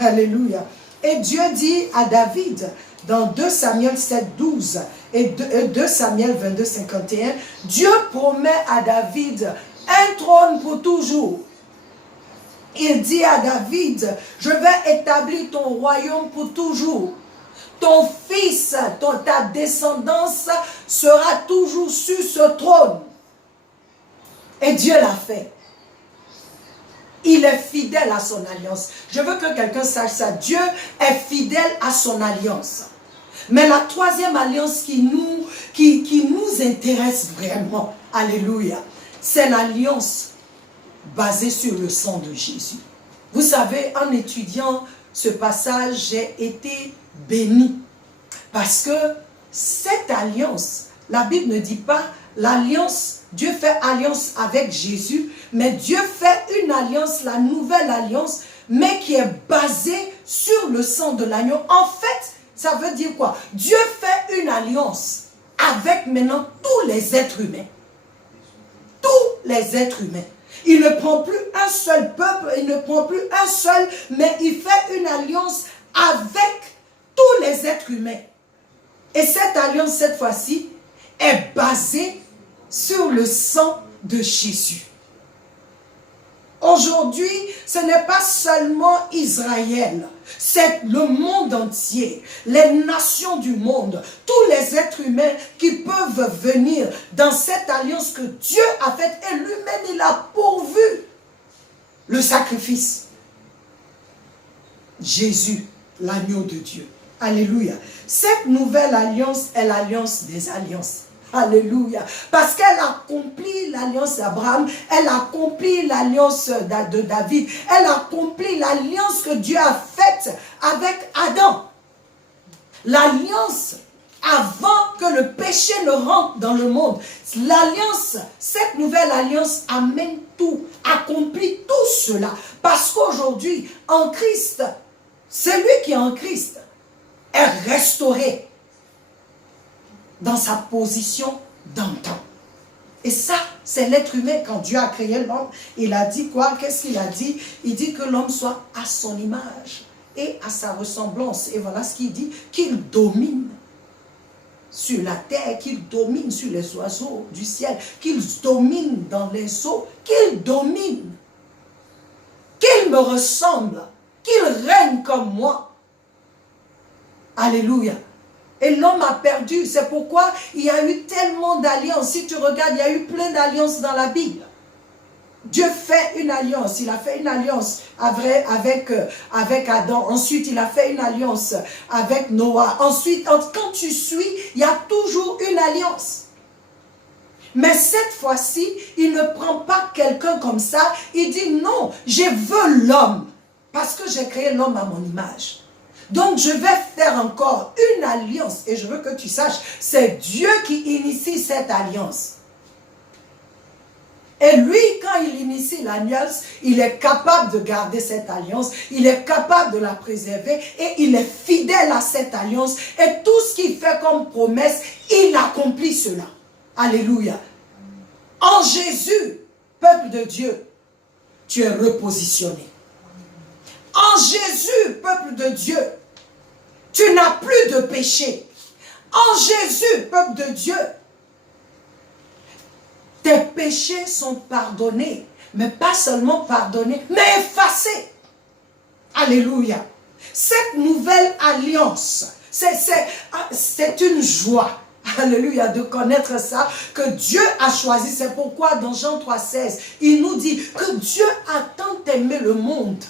Alléluia. Et Dieu dit à David, dans 2 Samuel 7, 12 et 2 Samuel 22, 51, Dieu promet à David un trône pour toujours. Il dit à David, je vais établir ton royaume pour toujours. Ton fils, ta descendance sera toujours sur ce trône. Et Dieu l'a fait. Il est fidèle à son alliance. Je veux que quelqu'un sache ça. Dieu est fidèle à son alliance. Mais la troisième alliance qui nous intéresse vraiment, alléluia, c'est l'alliance basée sur le sang de Jésus. Vous savez, en étudiant ce passage, j'ai été béni. Parce que cette alliance, la Bible ne dit pas l'alliance, Dieu fait alliance avec Jésus, mais Dieu fait une alliance, la nouvelle alliance, mais qui est basée sur le sang de l'agneau. En fait, ça veut dire quoi? Dieu fait une alliance avec maintenant tous les êtres humains. Tous les êtres humains. Il ne prend plus un seul peuple, il ne prend plus un seul, mais il fait une alliance avec tous les êtres humains. Et cette alliance, cette fois-ci, est basée sur le sang de Jésus. Aujourd'hui, ce n'est pas seulement Israël, c'est le monde entier, les nations du monde, tous les êtres humains qui peuvent venir dans cette alliance que Dieu a faite et lui-même il a pourvu le sacrifice. Jésus, l'agneau de Dieu. Alléluia. Cette nouvelle alliance est l'alliance des alliances. Alléluia. Parce qu'elle accomplit l'alliance d'Abraham, elle accomplit l'alliance de David, elle accomplit l'alliance que Dieu a faite avec Adam. L'alliance avant que le péché ne rentre dans le monde. L'alliance, cette nouvelle alliance amène tout, accomplit tout cela. Parce qu'aujourd'hui, en Christ, celui qui est en Christ est restauré dans sa position d'antan. Et ça, c'est l'être humain. Quand Dieu a créé l'homme, il a dit quoi? Qu'est-ce qu'il a dit? Il dit que l'homme soit à son image et à sa ressemblance. Et voilà ce qu'il dit, qu'il domine sur la terre, qu'il domine sur les oiseaux du ciel, qu'il domine dans les eaux, qu'il domine, qu'il me ressemble, qu'il règne comme moi. Alléluia. Et l'homme a perdu. C'est pourquoi il y a eu tellement d'alliances. Si tu regardes, il y a eu plein d'alliances dans la Bible. Dieu fait une alliance. Il a fait une alliance avec Adam. Ensuite, il a fait une alliance avec Noah. Ensuite, quand tu suis, il y a toujours une alliance. Mais cette fois-ci, il ne prend pas quelqu'un comme ça. Il dit non, je veux l'homme. Parce que j'ai créé l'homme à mon image. Donc, je vais faire encore une alliance. Et je veux que tu saches, c'est Dieu qui initie cette alliance. Et lui, quand il initie l'alliance, il est capable de garder cette alliance. Il est capable de la préserver. Et il est fidèle à cette alliance. Et tout ce qu'il fait comme promesse, il accomplit cela. Alléluia. En Jésus, peuple de Dieu, tu es repositionné. En Jésus, peuple de Dieu, tu n'as plus de péché. En Jésus, peuple de Dieu, tes péchés sont pardonnés. Mais pas seulement pardonnés, mais effacés. Alléluia. Cette nouvelle alliance, c'est une joie. Alléluia, de connaître ça, que Dieu a choisi. C'est pourquoi dans Jean 3,16, il nous dit que Dieu a tant aimé le monde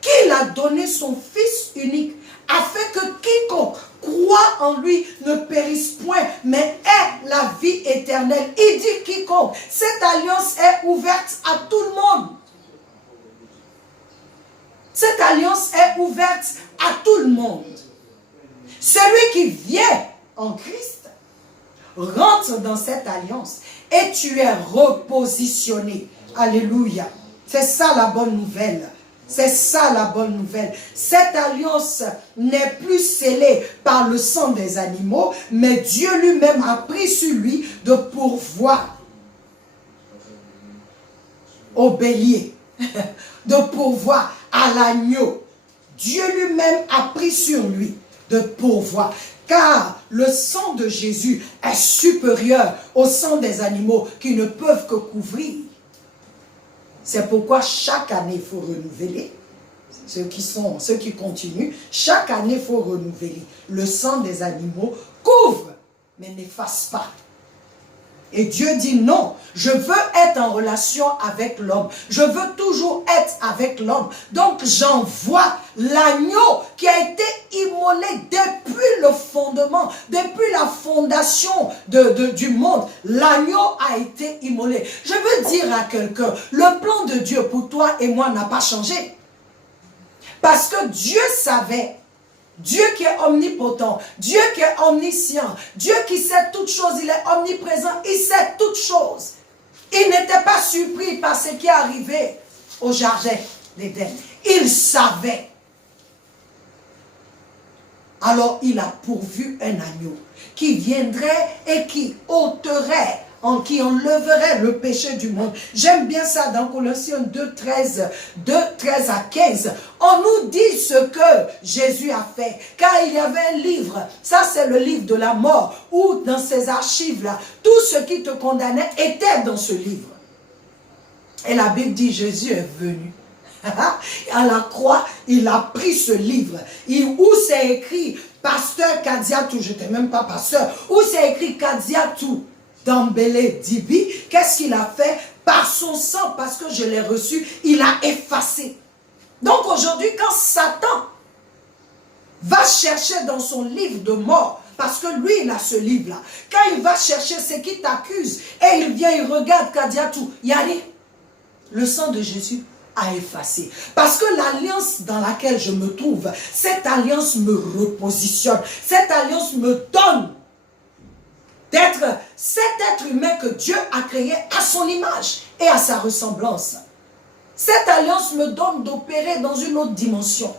qu'il a donné son Fils unique, afin que quiconque croit en lui ne périsse point, mais ait la vie éternelle. Il dit quiconque. Cette alliance est ouverte à tout le monde. Cette alliance est ouverte à tout le monde. Celui qui vient en Christ rentre dans cette alliance et tu es repositionné. Alléluia. C'est ça la bonne nouvelle. C'est ça la bonne nouvelle. Cette alliance n'est plus scellée par le sang des animaux, mais Dieu lui-même a pris sur lui de pourvoir au bélier, de pourvoir à l'agneau. Dieu lui-même a pris sur lui de pourvoir. Car le sang de Jésus est supérieur au sang des animaux qui ne peuvent que couvrir. C'est pourquoi chaque année, il faut renouveler. Ceux qui continuent, chaque année, il faut renouveler. Le sang des animaux couvre, mais n'efface pas. Et Dieu dit non, je veux être en relation avec l'homme. Je veux toujours être avec l'homme. Donc j'envoie l'agneau qui a été immolé depuis le fondement, depuis la fondation du monde. L'agneau a été immolé. Je veux dire à quelqu'un, le plan de Dieu pour toi et moi n'a pas changé. Parce que Dieu savait. Dieu qui est omnipotent, Dieu qui est omniscient, Dieu qui sait toutes choses, il est omniprésent, il sait toutes choses. Il n'était pas surpris par ce qui est arrivé au jardin d'Éden. Il savait. Alors il a pourvu un agneau qui viendrait et qui ôterait, qui enleverait le péché du monde. J'aime bien ça dans Colossiens 2:13 à 15. On nous dit ce que Jésus a fait. Car il y avait un livre, ça c'est le livre de la mort, où dans ces archives-là, tout ce qui te condamnait était dans ce livre. Et la Bible dit Jésus est venu. À la croix, il a pris ce livre. Où c'est écrit Pasteur Kadiatou, je n'étais même pas pasteur, où c'est écrit Kadiatou Dambélé Dibi, qu'est-ce qu'il a fait? Par son sang, parce que je l'ai reçu, il a effacé. Donc aujourd'hui, quand Satan va chercher dans son livre de mort, parce que lui, il a ce livre-là, quand il va chercher ce qui t'accuse, et il vient, il regarde Kadiatou, Yari, le sang de Jésus a effacé. Parce que l'alliance dans laquelle je me trouve, cette alliance me repositionne, cette alliance me donne d'être cet être humain que Dieu a créé à son image et à sa ressemblance. Cette alliance me donne d'opérer dans une autre dimension.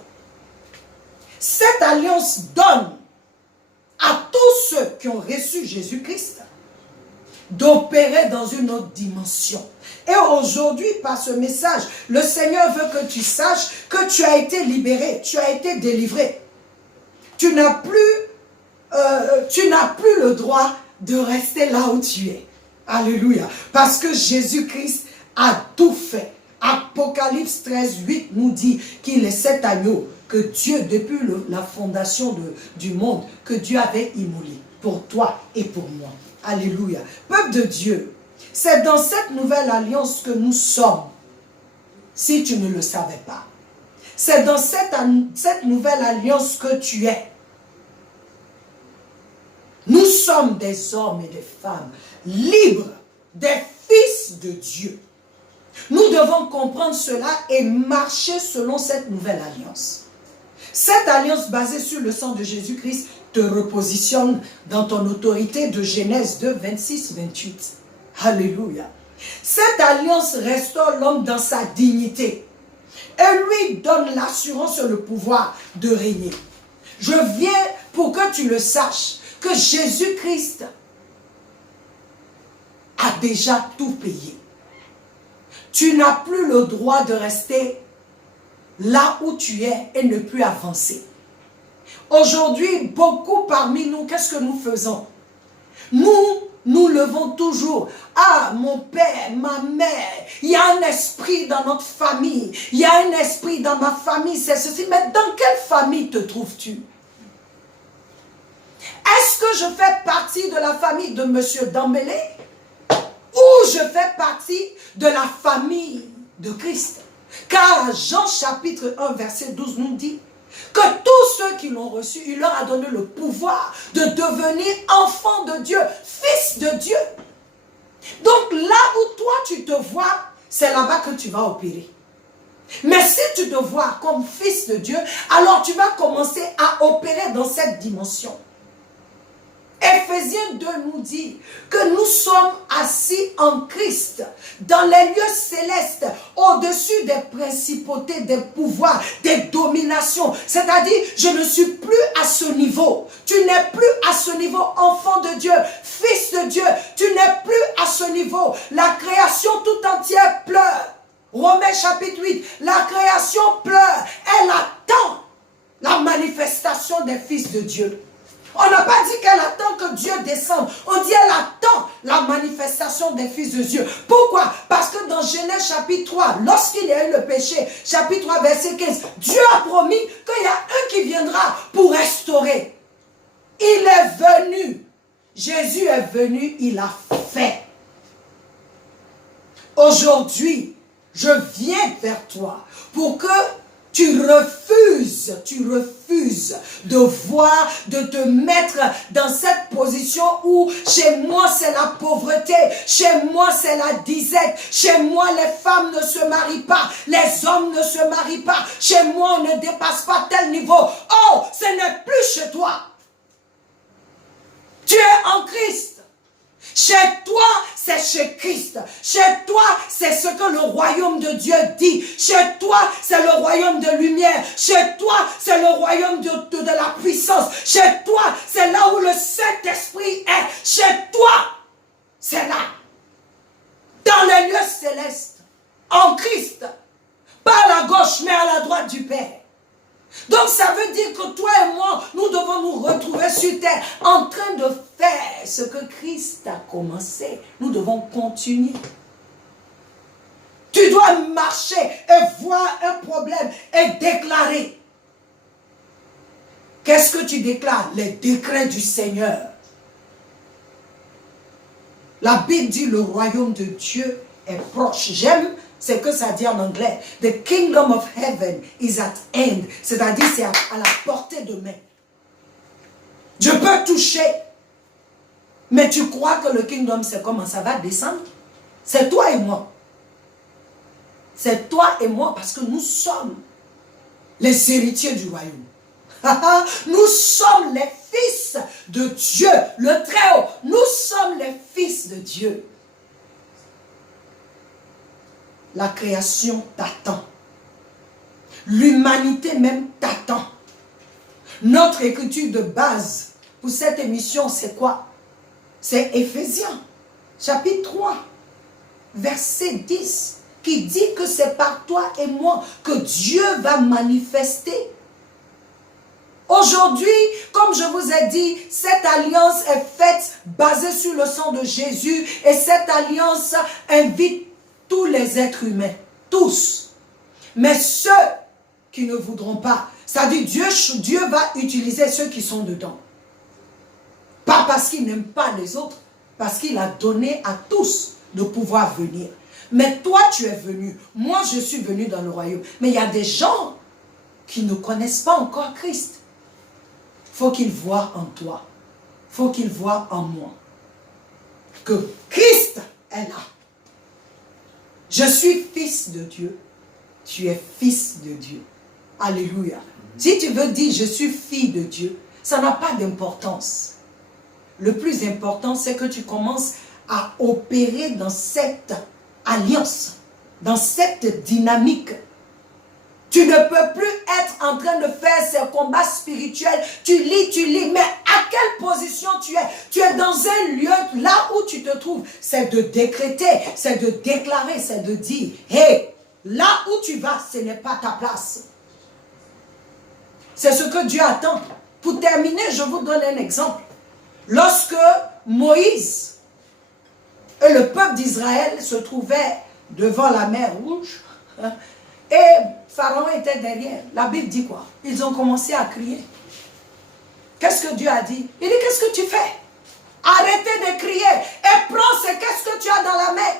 Cette alliance donne à tous ceux qui ont reçu Jésus-Christ d'opérer dans une autre dimension. Et aujourd'hui, par ce message, le Seigneur veut que tu saches que tu as été libéré, tu as été délivré. Tu n'as plus le droit de rester là où tu es. Alléluia. Parce que Jésus-Christ a tout fait. Apocalypse 13:8 nous dit qu'il est cet agneau que Dieu, depuis la fondation du monde, que Dieu avait immolé pour toi et pour moi. Alléluia. Peuple de Dieu, c'est dans cette nouvelle alliance que nous sommes, si tu ne le savais pas. C'est dans cette nouvelle alliance que tu es. Nous sommes des hommes et des femmes libres, des fils de Dieu. Nous devons comprendre cela et marcher selon cette nouvelle alliance. Cette alliance basée sur le sang de Jésus-Christ te repositionne dans ton autorité de Genèse 2, 26-28. Alléluia. Cette alliance restaure l'homme dans sa dignité et lui donne l'assurance et le pouvoir de régner. Je viens pour que tu le saches, que Jésus-Christ a déjà tout payé. Tu n'as plus le droit de rester là où tu es et ne plus avancer. Aujourd'hui, beaucoup parmi nous, qu'est-ce que nous faisons? Nous levons toujours. Ah, mon père, ma mère, il y a un esprit dans notre famille. Il y a un esprit dans ma famille, c'est ceci. Mais dans quelle famille te trouves-tu? Est-ce que je fais partie de la famille de M. Dambélé? Ou je fais partie de la famille de Christ? Car Jean chapitre 1 verset 12 nous dit que tous ceux qui l'ont reçu, il leur a donné le pouvoir de devenir enfants de Dieu, fils de Dieu. Donc là où toi tu te vois, c'est là-bas que tu vas opérer. Mais si tu te vois comme fils de Dieu, alors tu vas commencer à opérer dans cette dimension. Éphésiens 2 nous dit que nous sommes assis en Christ dans les lieux célestes au-dessus des principautés, des pouvoirs, des dominations. C'est-à-dire, je ne suis plus à ce niveau. Tu n'es plus à ce niveau, enfant de Dieu, fils de Dieu. Tu n'es plus à ce niveau. La création tout entière pleure. Romains chapitre 8, la création pleure. Elle attend manifestation des fils de Dieu. On n'a pas dit qu'elle attend que Dieu descende. On dit elle attend la manifestation des fils de Dieu. Pourquoi? Parce que dans Genèse chapitre 3, lorsqu'il y a eu le péché, chapitre 3, verset 15, Dieu a promis qu'il y a un qui viendra pour restaurer. Il est venu. Jésus est venu, il a fait. Aujourd'hui, je viens vers toi pour que tu refuses de voir, de te mettre dans cette position où chez moi c'est la pauvreté, chez moi c'est la disette, chez moi les femmes ne se marient pas, les hommes ne se marient pas, chez moi on ne dépasse pas tel niveau. Oh, ce n'est plus chez toi. Tu es en Christ. Chez toi, c'est chez Christ. Chez toi, c'est ce que le royaume de Dieu dit. Chez toi, c'est le royaume de lumière. Chez toi, c'est le royaume de la puissance. Chez toi, c'est là où le Saint-Esprit est. Chez toi, c'est là. Dans les lieux célestes. En Christ. Pas à la gauche, mais à la droite du Père. Donc ça veut dire que toi et moi, nous devons nous retrouver sur terre en train de faire ce que Christ a commencé. Nous devons continuer. Tu dois marcher et voir un problème et déclarer. Qu'est-ce que tu déclares? Les décrets du Seigneur. La Bible dit le royaume de Dieu est proche. J'aime ce que ça dit en anglais. The kingdom of heaven is at hand. C'est-à-dire c'est à la portée de main. Je peux toucher. Mais tu crois que le kingdom c'est comment ça va descendre? C'est toi et moi. C'est toi et moi parce que nous sommes les héritiers du royaume. Nous sommes les fils de Dieu, le Très-Haut. Nous sommes les fils de Dieu. La création t'attend. L'humanité même t'attend. Notre écriture de base pour cette émission, c'est quoi? C'est Éphésiens, chapitre 3, verset 10, qui dit que c'est par toi et moi que Dieu va manifester. Aujourd'hui, comme je vous ai dit, cette alliance est faite basée sur le sang de Jésus et cette alliance invite tous les êtres humains, tous. Mais ceux qui ne voudront pas, c'est-à-dire Dieu va utiliser ceux qui sont dedans. Pas parce qu'il n'aime pas les autres, parce qu'il a donné à tous de pouvoir venir. Mais toi, tu es venu. Moi, je suis venu dans le royaume. Mais il y a des gens qui ne connaissent pas encore Christ. Il faut qu'ils voient en toi. Il faut qu'ils voient en moi. Que Christ est là. Je suis fils de Dieu. Tu es fils de Dieu. Alléluia. Si tu veux dire je suis fille de Dieu, ça n'a pas d'importance. Le plus important, c'est que tu commences à opérer dans cette alliance, dans cette dynamique. Tu ne peux plus être en train de faire ces combats spirituels. Tu lis, mais à quelle position tu es? Tu es dans un lieu, là où tu te trouves, c'est de décréter, c'est de déclarer, c'est de dire, hey, là où tu vas, ce n'est pas ta place. C'est ce que Dieu attend. Pour terminer, je vous donne un exemple. Lorsque Moïse et le peuple d'Israël se trouvaient devant la mer Rouge, et Pharaon était derrière, la Bible dit quoi? Ils ont commencé à crier. Qu'est-ce que Dieu a dit? Il dit, qu'est-ce que tu fais? Arrêtez de crier et prends qu'est-ce que tu as dans la main.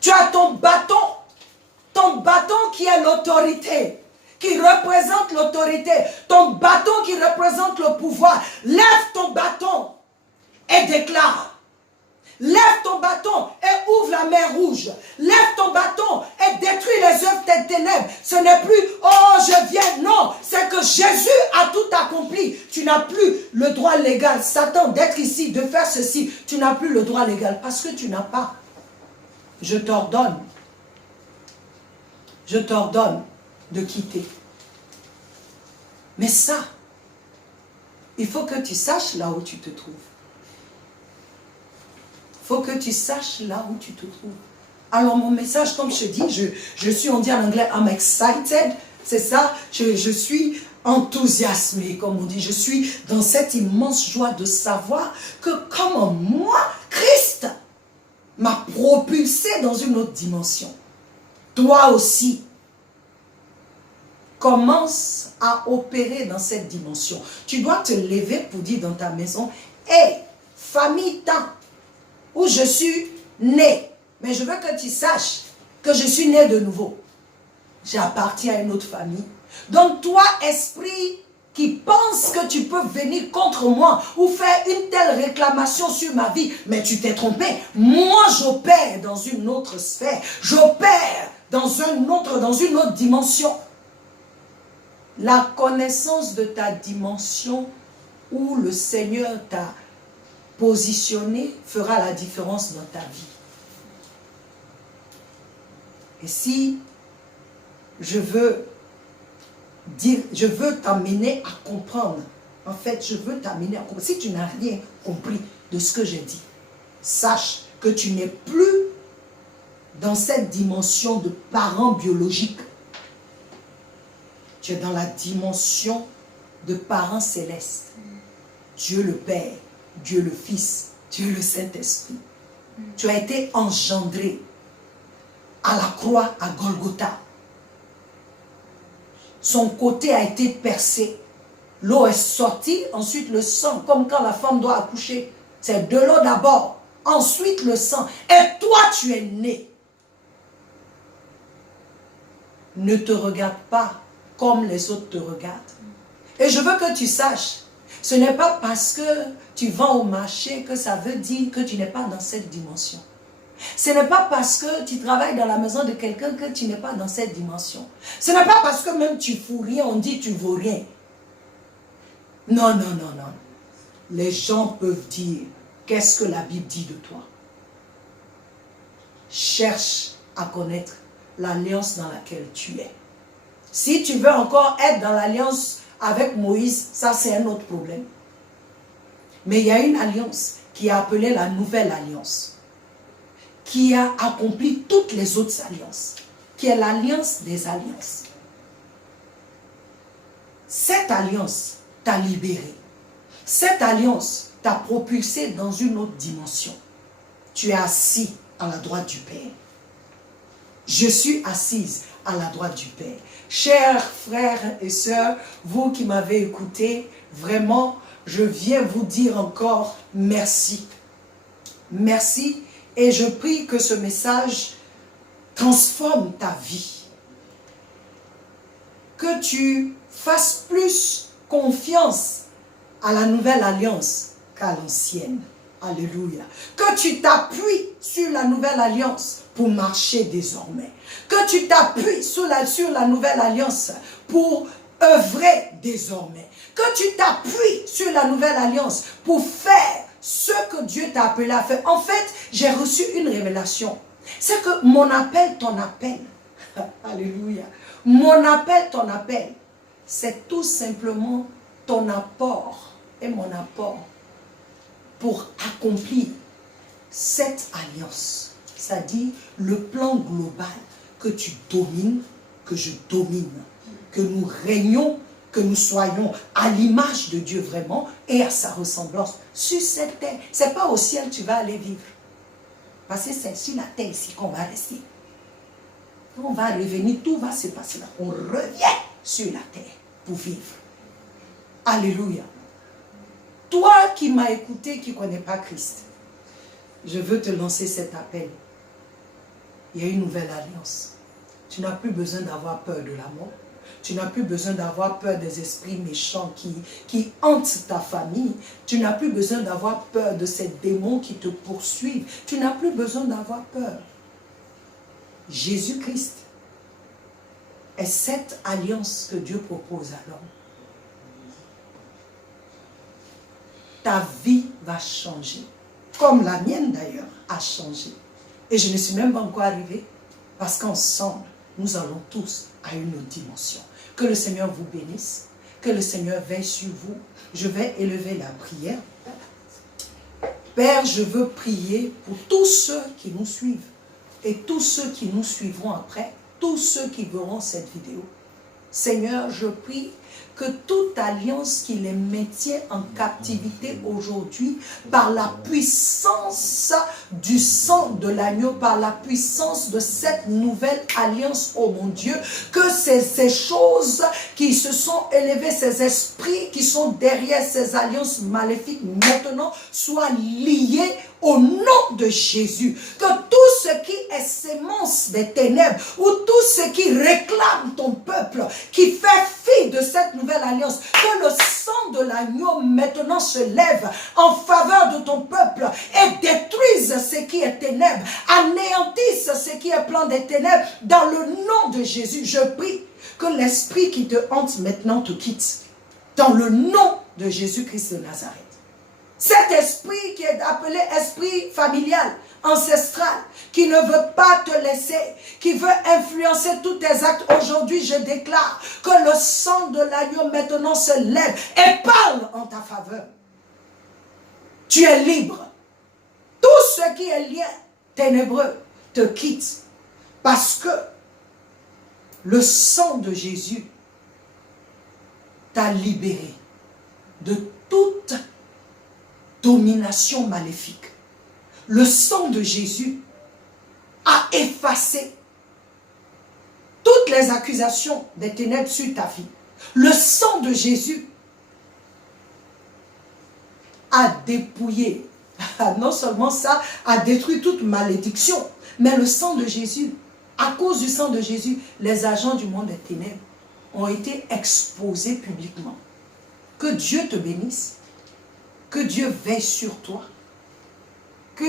Tu as ton bâton qui est l'autorité, qui représente l'autorité, ton bâton qui représente le pouvoir. Lève ton bâton et déclare. Lève ton bâton et ouvre la mer Rouge. Lève ton bâton et détruis les œuvres des ténèbres. Ce n'est plus, oh je viens. Non, c'est que Jésus a tout accompli. Tu n'as plus le droit légal. Satan, d'être ici, de faire ceci. Tu n'as plus le droit légal parce que tu n'as pas. Je t'ordonne de quitter. Mais ça, il faut que tu saches là où tu te trouves. Il faut que tu saches là où tu te trouves. Alors mon message, comme je dis, je suis, on dit en anglais, I'm excited C'est ça, je suis enthousiasmé, comme on dit. Je suis dans cette immense joie de savoir que comme moi, Christ m'a propulsé dans une autre dimension. Toi aussi, commence à opérer dans cette dimension. Tu dois te lever pour dire dans ta maison, hé, famille tant, où je suis né, mais je veux que tu saches que je suis né de nouveau. J'appartiens à une autre famille. Donc toi, esprit qui pense que tu peux venir contre moi ou faire une telle réclamation sur ma vie, mais tu t'es trompé. Moi, j'opère dans une autre sphère. J'opère dans une autre dimension. La connaissance de ta dimension où le Seigneur t'a positionné fera la différence dans ta vie. Et si je veux t'amener à comprendre, en fait, je veux t'amener à comprendre. Si tu n'as rien compris de ce que j'ai dit, sache que tu n'es plus dans cette dimension de parents biologiques. Tu es dans la dimension de parents célestes. Dieu le Père, Dieu le Fils, Dieu le Saint-Esprit. Tu as été engendré à la croix à Golgotha. Son côté a été percé. L'eau est sortie, ensuite le sang, comme quand la femme doit accoucher. C'est de l'eau d'abord, ensuite le sang. Et toi, tu es né. Ne te regarde pas comme les autres te regardent. Et je veux que tu saches, ce n'est pas parce que tu vends au marché que ça veut dire que tu n'es pas dans cette dimension. Ce n'est pas parce que tu travailles dans la maison de quelqu'un que tu n'es pas dans cette dimension. Ce n'est pas parce que même tu fous rien, on dit tu vaux rien. Non, non, non, non. Les gens peuvent dire, qu'est-ce que la Bible dit de toi? Cherche à connaître l'alliance dans laquelle tu es. Si tu veux encore être dans l'alliance avec Moïse, ça c'est un autre problème. Mais il y a une alliance qui est appelée la nouvelle alliance, qui a accompli toutes les autres alliances, qui est l'alliance des alliances. Cette alliance t'a libéré. Cette alliance t'a propulsé dans une autre dimension. Tu es assis à la droite du Père. Je suis assise à la droite du Père. Chers frères et sœurs, vous qui m'avez écouté, vraiment, je viens vous dire encore merci. Merci. Et je prie que ce message transforme ta vie. Que tu fasses plus confiance à la nouvelle alliance qu'à l'ancienne. Alléluia. Que tu t'appuies sur la nouvelle alliance pour marcher désormais. Que tu t'appuies sur la nouvelle alliance pour œuvrer désormais. Que tu t'appuies sur la nouvelle alliance pour faire ce que Dieu t'a appelé à faire. En fait, j'ai reçu une révélation. C'est que mon appel, ton appel. Alléluia. Mon appel, ton appel. C'est tout simplement ton apport et mon apport pour accomplir cette alliance. C'est-à-dire le plan global que tu domines, que je domine. Que nous régnons, que nous soyons à l'image de Dieu vraiment et à sa ressemblance sur cette terre. Ce n'est pas au ciel que tu vas aller vivre. Parce que c'est sur la terre ici qu'on va rester. On va revenir, tout va se passer là. On revient sur la terre pour vivre. Alléluia. Toi qui m'as écouté, qui ne connais pas Christ, je veux te lancer cet appel. Il y a une nouvelle alliance. Tu n'as plus besoin d'avoir peur de la mort. Tu n'as plus besoin d'avoir peur des esprits méchants qui hantent ta famille. Tu n'as plus besoin d'avoir peur de ces démons qui te poursuivent. Tu n'as plus besoin d'avoir peur. Jésus-Christ est cette alliance que Dieu propose à l'homme. Ta vie va changer, comme la mienne d'ailleurs a changé. Et je ne suis même pas encore arrivée, parce qu'ensemble, nous allons tous à une autre dimension. Que le Seigneur vous bénisse, que le Seigneur veille sur vous. Je vais élever la prière. Père, je veux prier pour tous ceux qui nous suivent et tous ceux qui nous suivront après, tous ceux qui verront cette vidéo. Seigneur, je prie que toute alliance qui les maintient en captivité aujourd'hui, par la puissance du sang de l'agneau, par la puissance de cette nouvelle alliance, oh mon Dieu, que ces choses qui se sont élevées, ces esprits qui sont derrière ces alliances maléfiques, maintenant soient liés au nom de Jésus. Que tout ce qui est sémence des ténèbres, ou tout ce qui réclame ton peuple, qui fait fi de cette nouvelle alliance, que le sang de l'agneau maintenant se lève en faveur de ton peuple et détruise ce qui est ténèbres, anéantisse ce qui est plan des ténèbres, dans le nom de Jésus. Je prie que l'esprit qui te hante maintenant te quitte, dans le nom de Jésus-Christ de Nazareth. Cet esprit qui est appelé esprit familial, ancestral, qui ne veut pas te laisser, qui veut influencer tous tes actes, aujourd'hui je déclare que le sang de l'agneau maintenant se lève et parle en ta faveur. Tu es libre. Tout ce qui est lien ténébreux te quitte, parce que le sang de Jésus t'a libéré de toute domination maléfique. Le sang de Jésus a effacé toutes les accusations des ténèbres sur ta vie. Le sang de Jésus a dépouillé, non seulement ça, a détruit toute malédiction, mais le sang de Jésus, à cause du sang de Jésus, les agents du monde des ténèbres ont été exposés publiquement. Que Dieu te bénisse. Que Dieu veille sur toi, que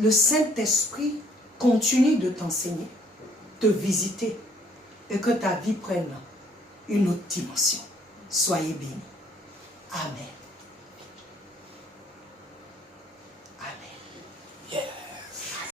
le Saint-Esprit continue de t'enseigner, te visiter, et que ta vie prenne une autre dimension. Soyez bénis. Amen. Amen. Yeah.